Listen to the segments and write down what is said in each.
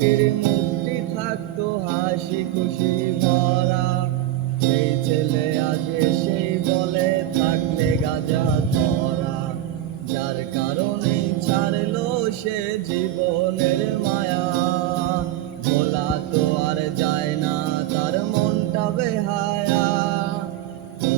মেয়েটির মুখটি থাকতো হাসি খুশি ভরা, সেই ছেলে আজ সেই বলে থাকলে গাজা ধরা। যার কারণে ছাড়লো সে জীবনের মায়া, বলা তো আর যায় না তার মনটা বেহায়া। ও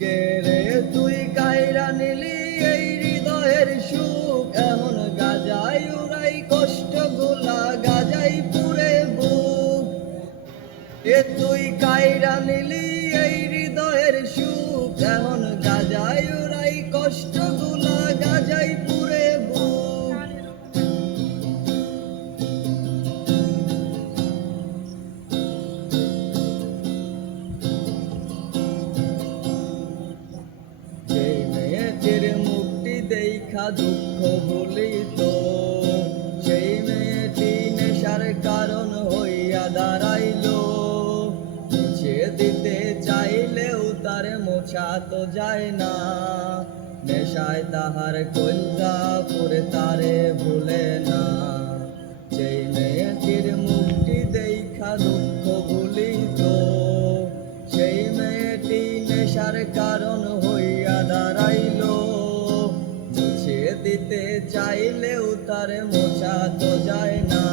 কে রে তুই কাইরা নিলি এই হৃদয়ের সুখ, এমন গাজাই উড়াই কষ্ট গুলা গাজাই পুরে বুক। এ তুই কাইরা নিলি এই হৃদয়ের সুখ, এমন গাজাই উড়াই কষ্ট গুলা গাজাই পুরে বুক। যেই মেয়েটির মুক্তি দেখা দুঃখ ভুলিত, সেই মেয়েটি নেশার কারণ হইয়া দাঁড়াইল। মুছে দিতে চাইলেও তার মোছা তো যায় না, নেশায় তাহার কলজা পুরে তারে ভুলে না। যেই মেয়েটির মুক্তি দেখা দুঃখ ভুলিত, সেই মেয়েটি নেশার কারণ হইয়া দাঁড়াইল। মুছে দিতে চাইলেও তার মোছা তো যায় না,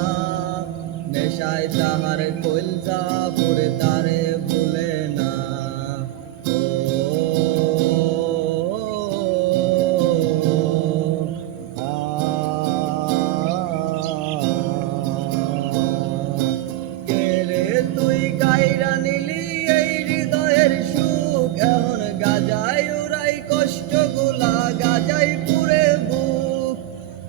নেশায় তাহার কলজা পুরে তারে ভুলে না। ও আ কে রে তুই কাইরা নিলি এই হৃদয়ের সুখ, এমন গাজাই উড়াই কষ্ট গুলা গাজাই পুরে বুক।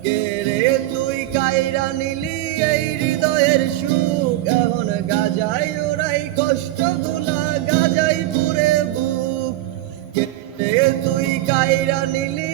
কে রে তুই কাইরা নিলি এই হৃদয়ের সুখ, এমন গাজাই উড়াই কষ্ট গুলা গাজাই পুরে বুক। কে রে তুই কাইরা নিলি